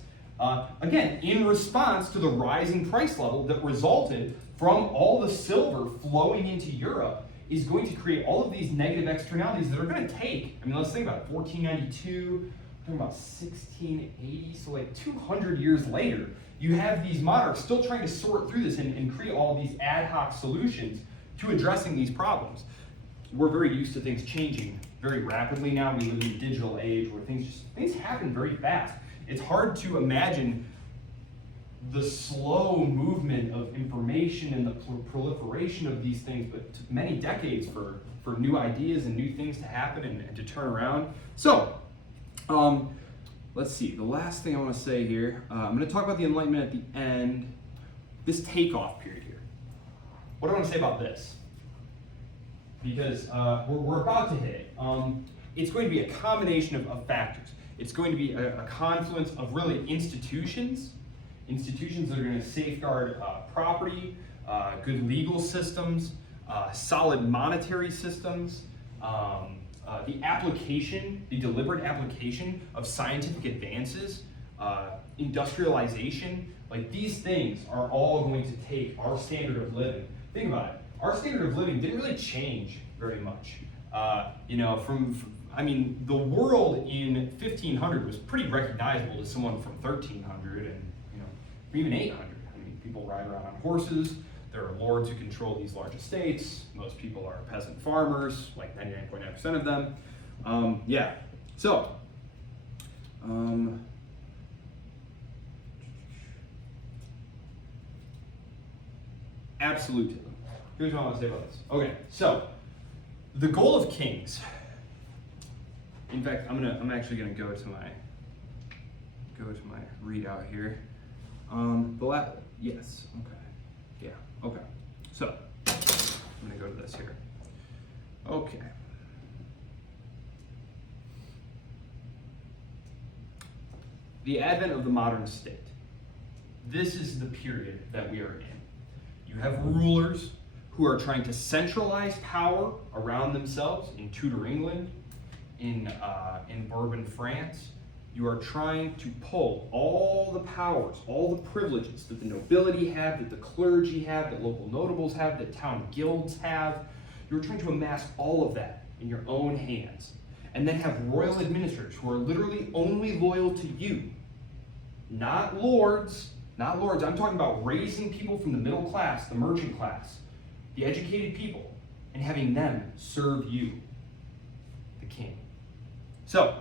again, in response to the rising price level that resulted from all the silver flowing into Europe, is going to create all of these negative externalities that are going to take, let's think about it, 1492, we're talking about 1680, so like 200 years later, you have these monarchs still trying to sort through this and create all these ad hoc solutions to addressing these problems. We're very used to things changing very rapidly now. We live in a digital age where things happen very fast. It's hard to imagine the slow movement of information and the proliferation of these things, but it took many decades for new ideas and new things to happen and to turn around. So, let's see. The last thing I want to say here, I'm going to talk about the Enlightenment at the end, this takeoff period here. What do I want to say about this? Because we're about to hit it. It's going to be a combination of factors. It's going to be a confluence of really institutions that are going to safeguard property, good legal systems, solid monetary systems, the application, the deliberate application of scientific advances, industrialization, like these things are all going to take our standard of living. Think about it. Our standard of living didn't really change very much. You know, I mean, the world in 1500 was pretty recognizable to someone from 1300 and, you know, even 800. I mean, people ride around on horses. There are lords who control these large estates. Most people are peasant farmers, like 99.9% of them. Yeah, so, absolutism. Here's what I want to say about this. Okay, so the goal of kings. In fact, I'm actually gonna go to my readout here. Yes. Okay. Yeah. Okay. So I'm gonna go to this here. Okay. The advent of the modern state. This is the period that we are in. You have rulers who are trying to centralize power around themselves in Tudor England, in Bourbon France. You are trying to pull all the powers, all the privileges that the nobility have, that the clergy have, that local notables have, that town guilds have. You're trying to amass all of that in your own hands. And then have royal administrators who are literally only loyal to you. Not lords, not lords. I'm talking about raising people from the middle class, the merchant class, the educated people, and having them serve you, the king. So,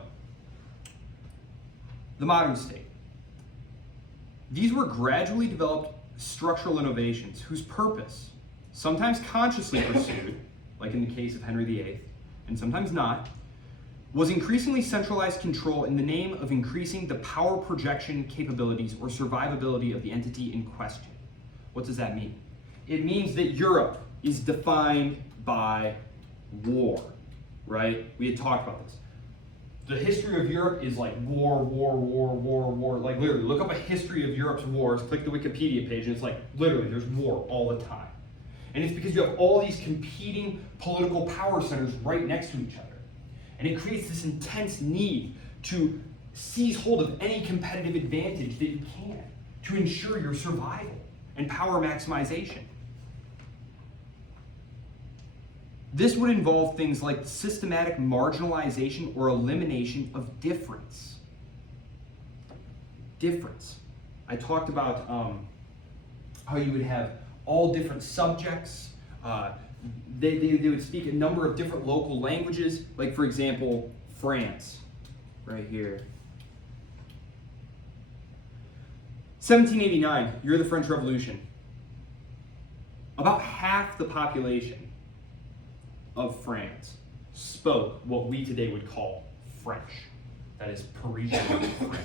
the modern state. These were gradually developed structural innovations whose purpose, sometimes consciously pursued, like in the case of Henry VIII, and sometimes not, was increasingly centralized control in the name of increasing the power projection capabilities or survivability of the entity in question. What does that mean? It means that Europe is defined by war, right? We had talked about this. The history of Europe is like war. Like literally, look up a history of Europe's wars, click the Wikipedia page, and it's like literally there's war all the time. And it's because you have all these competing political power centers right next to each other. And it creates this intense need to seize hold of any competitive advantage that you can to ensure your survival and power maximization. This would involve things like systematic marginalization or elimination of difference. Difference. I talked about how you would have all different subjects. They would speak a number of different local languages, like for example, France, right here. 1789, year of the French Revolution. About half the population of France spoke what we today would call French. That is Parisian French.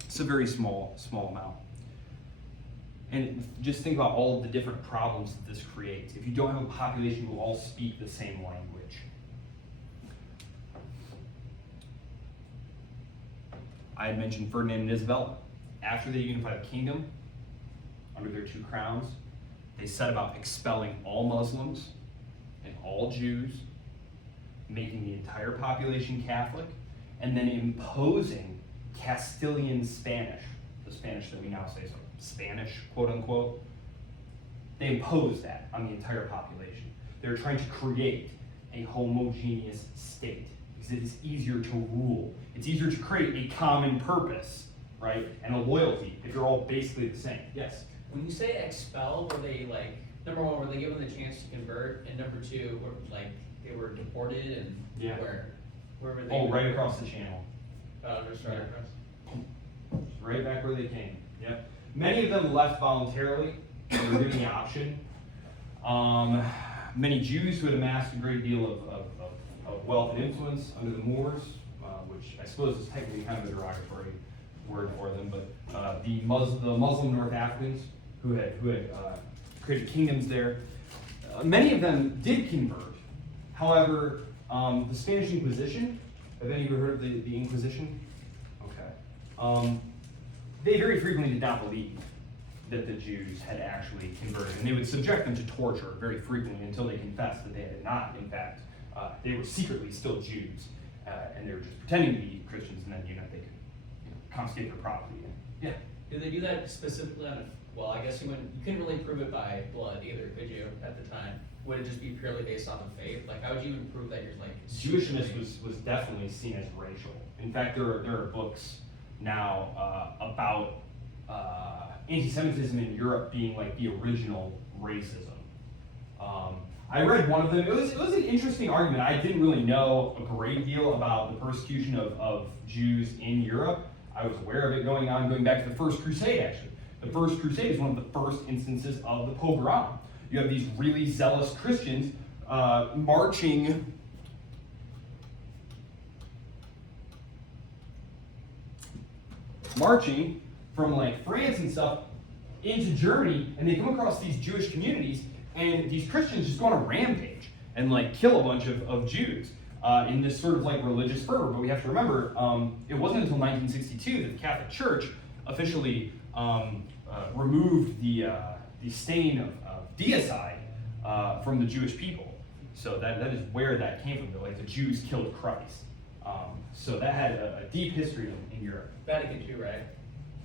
It's a very small amount. And just think about all of the different problems that this creates. If you don't have a population who all speak the same language. I had mentioned Ferdinand and Isabella. After they unified the kingdom, under their two crowns, they set about expelling all Muslims and all Jews, making the entire population Catholic, and then imposing Castilian Spanish, the Spanish that we now say, so Spanish, quote unquote. They imposed that on the entire population. They were trying to create a homogeneous state because it is easier to rule. It's easier to create a common purpose, right? And a loyalty if you're all basically the same. Yes? When you say expel, were they like, number one, were they given the chance to convert? And number two, were like they were deported and Yeah. where were they? Oh, right across the channel. Just right across. Right back where they came. Yep. Many of them left voluntarily. They were given the option. Many Jews who had amassed a great deal of wealth and influence under the Moors, which I suppose is technically kind of a derogatory word for them, but the Muslim North Africans who had created kingdoms there, many of them did convert. However, the Spanish Inquisition, have any of you heard of the Inquisition? Okay. They very frequently did not believe that the Jews had actually converted, and they would subject them to torture very frequently until they confessed that they had not, in fact, they were secretly still Jews, and they were just pretending to be Christians, and then they could confiscate their property. Yeah. Did they do that specifically on well, I guess you couldn't really prove it by blood either, could you, at the time? Would it just be purely based on the faith? Like, how would you even prove that you're like Jewishness was definitely seen as racial. In fact, there are books now about anti-Semitism in Europe being like the original racism. I read one of them. It was an interesting argument. I didn't really know a great deal about the persecution of Jews in Europe. I was aware of it going back to the First Crusade, actually. The First Crusade is one of the first instances of the pogrom. You have these really zealous Christians marching from like France and stuff into Germany, and they come across these Jewish communities, and these Christians just go on a rampage and like kill a bunch of Jews in this sort of like religious fervor. But we have to remember, it wasn't until 1962 that the Catholic Church officially removed the stain of deicide from the Jewish people. So that is where that came from. Like the Jews killed Christ. So that had a deep history in Europe. Vatican II, right?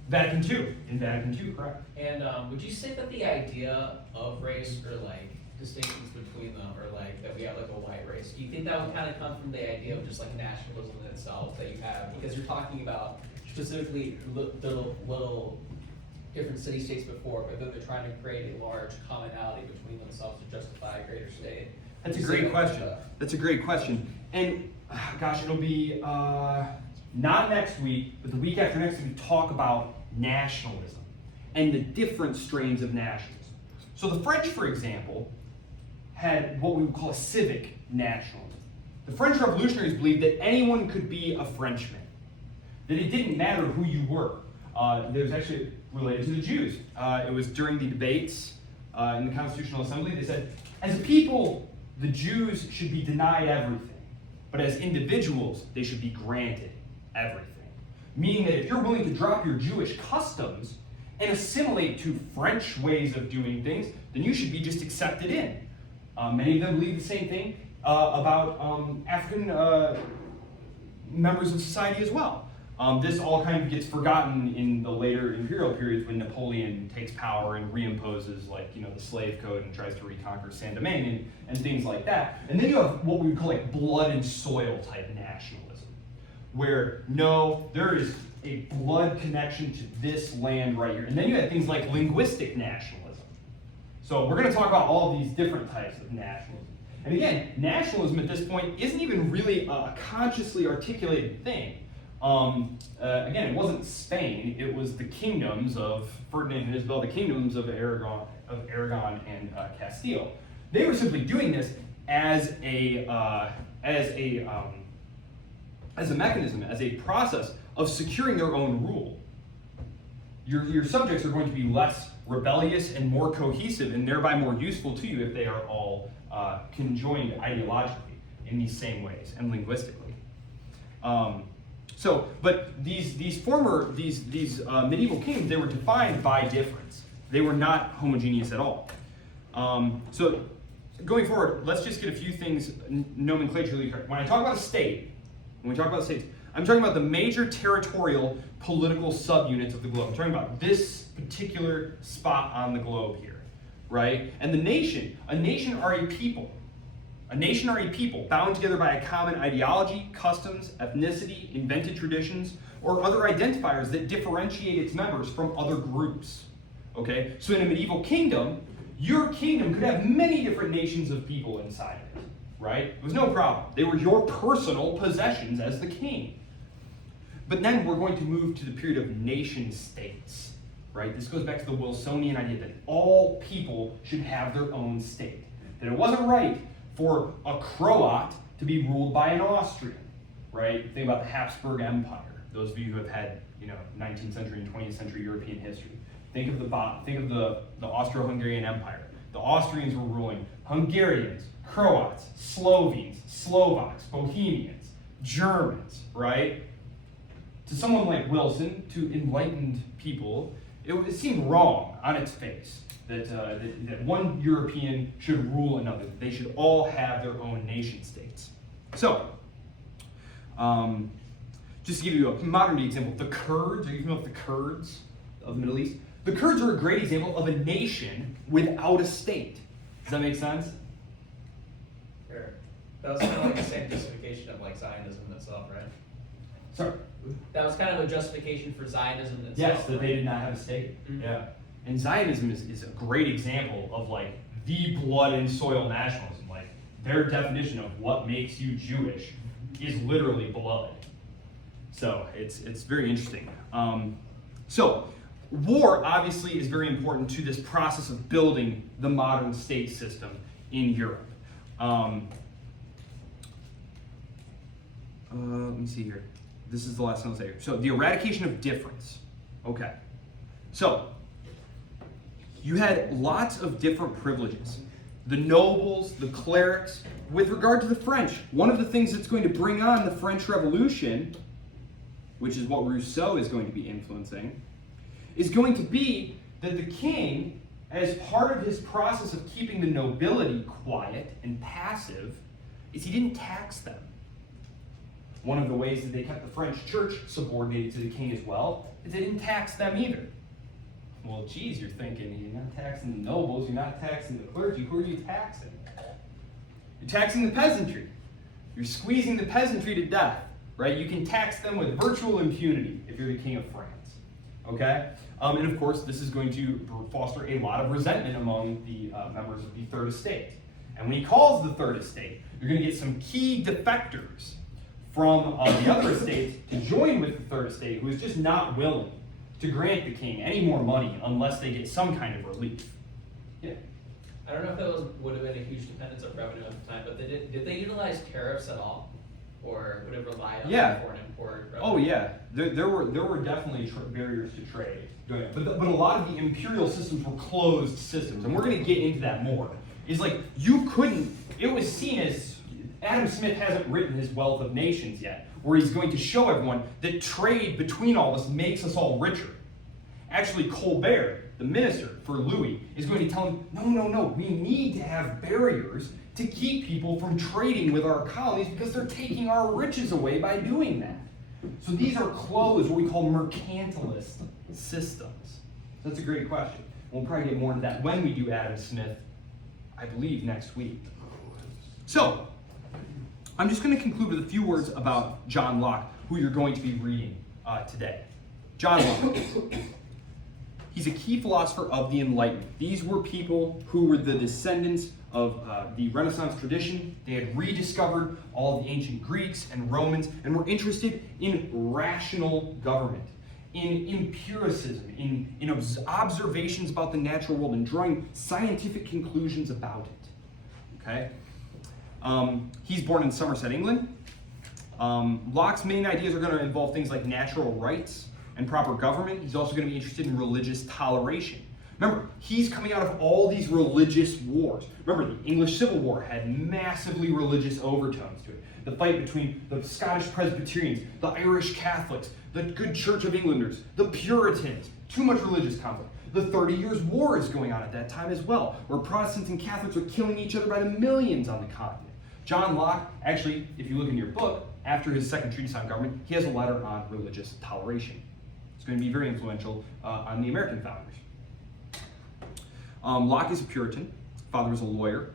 Vatican II. In Vatican II, correct. And would you say that the idea of race or like distinctions between them, or like that we have like a white race, do you think that would kind of come from the idea of just like nationalism in itself that you have? Because you're talking about specifically the little different city-states before, but then they're trying to create a large commonality between themselves to justify a greater state. That's a great question. That's a great question. And gosh, it'll be not next week, but the week after next we talk about nationalism and the different strains of nationalism. So the French, for example, had what we would call a civic nationalism. The French revolutionaries believed that anyone could be a Frenchman, that it didn't matter who you were. There's actually related to the Jews. It was during the debates in the Constitutional Assembly. They said, as a people, the Jews should be denied everything, but as individuals, they should be granted everything. Meaning that if you're willing to drop your Jewish customs and assimilate to French ways of doing things, then you should be just accepted in. Many of them believe the same thing about African members of society as well. This all kind of gets forgotten in the later imperial periods when Napoleon takes power and reimposes the slave code and tries to reconquer Saint-Domingue and things like that. And then you have what we would call like blood and soil type nationalism, where no, there is a blood connection to this land right here. And then you have things like linguistic nationalism. So we're going to talk about all these different types of nationalism. And again, nationalism at this point isn't even really a consciously articulated thing. Again, it wasn't Spain, it was the kingdoms of Ferdinand and Isabel, the kingdoms of Aragon and Castile. They were simply doing this as a mechanism, as a process of securing their own rule. Your subjects are going to be less rebellious and more cohesive, and thereby more useful to you if they are all conjoined ideologically in these same ways and linguistically. But these medieval kingdoms, they were defined by difference. They were not homogeneous at all. So going forward, let's just get a few things nomenclaturally correct. When I talk about a state, I'm talking about the major territorial political subunits of the globe. I'm talking about this particular spot on the globe here, right? And a nation are a people. A nation are a people bound together by a common ideology, customs, ethnicity, invented traditions, or other identifiers that differentiate its members from other groups. Okay? So in a medieval kingdom, your kingdom could have many different nations of people inside of it, right? It was no problem. They were your personal possessions as the king. But then we're going to move to the period of nation states, right? This goes back to the Wilsonian idea that all people should have their own state. That it wasn't right for a Croat to be ruled by an Austrian, right? Think about the Habsburg Empire. Those of you who have had, 19th century and 20th century European history. Think of the Austro-Hungarian Empire. The Austrians were ruling Hungarians, Croats, Slovenes, Slovaks, Bohemians, Germans, right? To someone like Wilson, to enlightened people, it seemed wrong on its face that one European should rule another. They should all have their own nation states. So, just to give you a modern day example, the Kurds, are you familiar with the Kurds of the Middle East? The Kurds are a great example of a nation without a state. Does that make sense? Sure. That was kind of like the same justification of like Zionism itself, right? Sorry. That was kind of a justification for Zionism itself. Yes, that right? they did not have a state. Mhm. Yeah. And Zionism is a great example of like the blood and soil nationalism. Like their definition of what makes you Jewish is literally blood. So it's very interesting. So war obviously is very important to this process of building the modern state system in Europe. Let me see here. This is the last one I'll say. So the eradication of difference. Okay. So you had lots of different privileges. The nobles, the clerics. With regard to the French, one of the things that's going to bring on the French Revolution, which is what Rousseau is going to be influencing, is going to be that the king, as part of his process of keeping the nobility quiet and passive, is he didn't tax them. One of the ways that they kept the French church subordinated to the king as well is they didn't tax them either. Well, geez, you're thinking, you're not taxing the nobles, you're not taxing the clergy, who are you taxing? You're taxing the peasantry. You're squeezing the peasantry to death, right? You can tax them with virtual impunity if you're the king of France, okay? And of course, this is going to foster a lot of resentment among the members of the Third Estate. And when he calls the Third Estate, you're going to get some key defectors from the other estates to join with the Third Estate, who is just not willing to grant the king any more money unless they get some kind of relief. Yeah. I don't know if that would have been a huge dependence of revenue at the time, but did they utilize tariffs at all? Or would it rely on foreign import revenue? Oh yeah, there were definitely barriers to trade. But a lot of the imperial systems were closed systems, and we're going to get into that more. It's like you couldn't, it was seen as, Adam Smith hasn't written his Wealth of Nations yet, where he's going to show everyone that trade between all of us makes us all richer. Actually, Colbert, the minister for Louis, is going to tell him, no, we need to have barriers to keep people from trading with our colonies because they're taking our riches away by doing that. So these are closed, what we call mercantilist systems. That's a great question. We'll probably get more into that when we do Adam Smith, I believe, next week. So, I'm just going to conclude with a few words about John Locke, who you're going to be reading today. John Locke. He's a key philosopher of the Enlightenment. These were people who were the descendants of the Renaissance tradition. They had rediscovered all of the ancient Greeks and Romans and were interested in rational government, in empiricism, in observations about the natural world, and drawing scientific conclusions about it. Okay? He's born in Somerset, England. Locke's main ideas are going to involve things like natural rights and proper government. He's also going to be interested in religious toleration. Remember, he's coming out of all these religious wars. Remember, the English Civil War had massively religious overtones to it. The fight between the Scottish Presbyterians, the Irish Catholics, the Good Church of Englanders, the Puritans, too much religious conflict. The 30 Years' War is going on at that time as well, where Protestants and Catholics are killing each other by the millions on the continent. John Locke, actually, if you look in your book, after his second treatise on government, he has a letter on religious toleration. It's going to be very influential on the American founders. Locke is a Puritan. Father was a lawyer.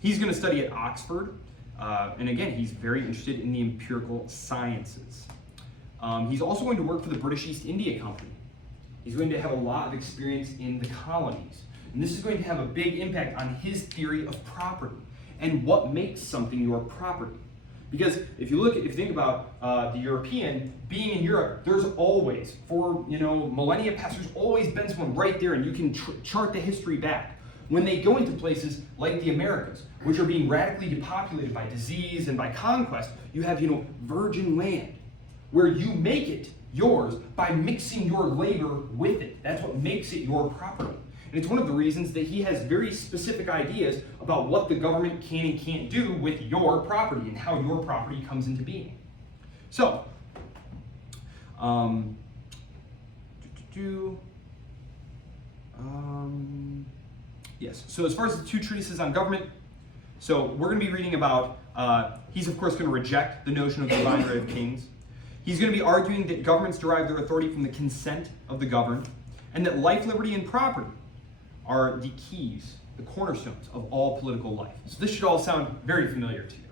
He's going to study at Oxford. And again, he's very interested in the empirical sciences. He's also going to work for the British East India Company. He's going to have a lot of experience in the colonies. And this is going to have a big impact on his theory of property and what makes something your property. Because if you think about the European, being in Europe, there's always, for millennia past, there's always been someone right there, and you can chart the history back. When they go into places like the Americas, which are being radically depopulated by disease and by conquest, you have, virgin land, where you make it yours by mixing your labor with it. That's what makes it your property. And it's one of the reasons that he has very specific ideas about what the government can and can't do with your property and how your property comes into being. So, Yes, so as far as the 2 treatises on government, so we're going to be reading about, he's of course going to reject the notion of the divine right of kings. He's going to be arguing that governments derive their authority from the consent of the governed, and that life, liberty, and property are the keys, the cornerstones of all political life. So this should all sound very familiar to you.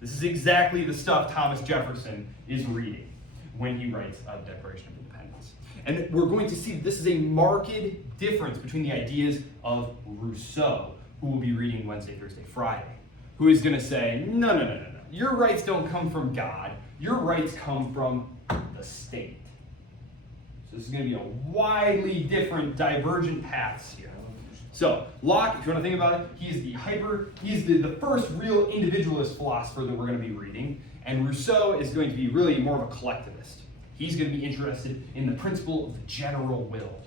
This is exactly the stuff Thomas Jefferson is reading when he writes the Declaration of Independence. And we're going to see that this is a marked difference between the ideas of Rousseau, who will be reading Wednesday, Thursday, Friday, who is going to say, no. Your rights don't come from God. Your rights come from the state. So this is going to be a widely different, divergent paths here. So Locke, if you want to think about it, he's the first real individualist philosopher that we're going to be reading, and Rousseau is going to be really more of a collectivist. He's going to be interested in the principle of the general will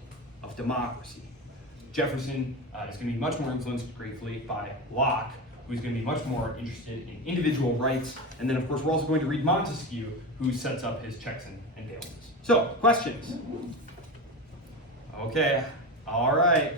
of democracy. Jefferson is going to be much more influenced, gratefully, by Locke, who's going to be much more interested in individual rights. And then, of course, we're also going to read Montesquieu, who sets up his checks and balances. So, questions? Okay, all right.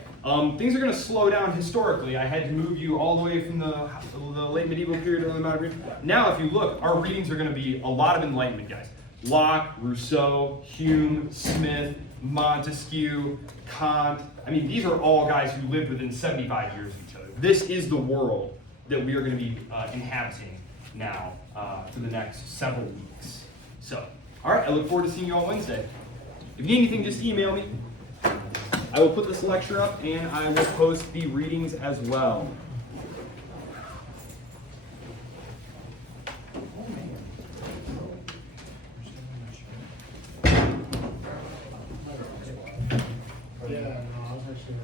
Things are going to slow down historically. I had to move you all the way from the late medieval period to the modern period. Now, if you look, our readings are going to be a lot of Enlightenment guys. Locke, Rousseau, Hume, Smith, Montesquieu, Kant. I mean, these are all guys who lived within 75 years of each other. This is the world that we are going to be inhabiting now for the next several weeks. So, all right, I look forward to seeing you on Wednesday. If you need anything, just email me. I will put this lecture up, and I will post the readings as well. Yeah, no, I was actually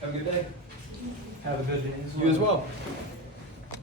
Have a good day. have a good day as well. You as well.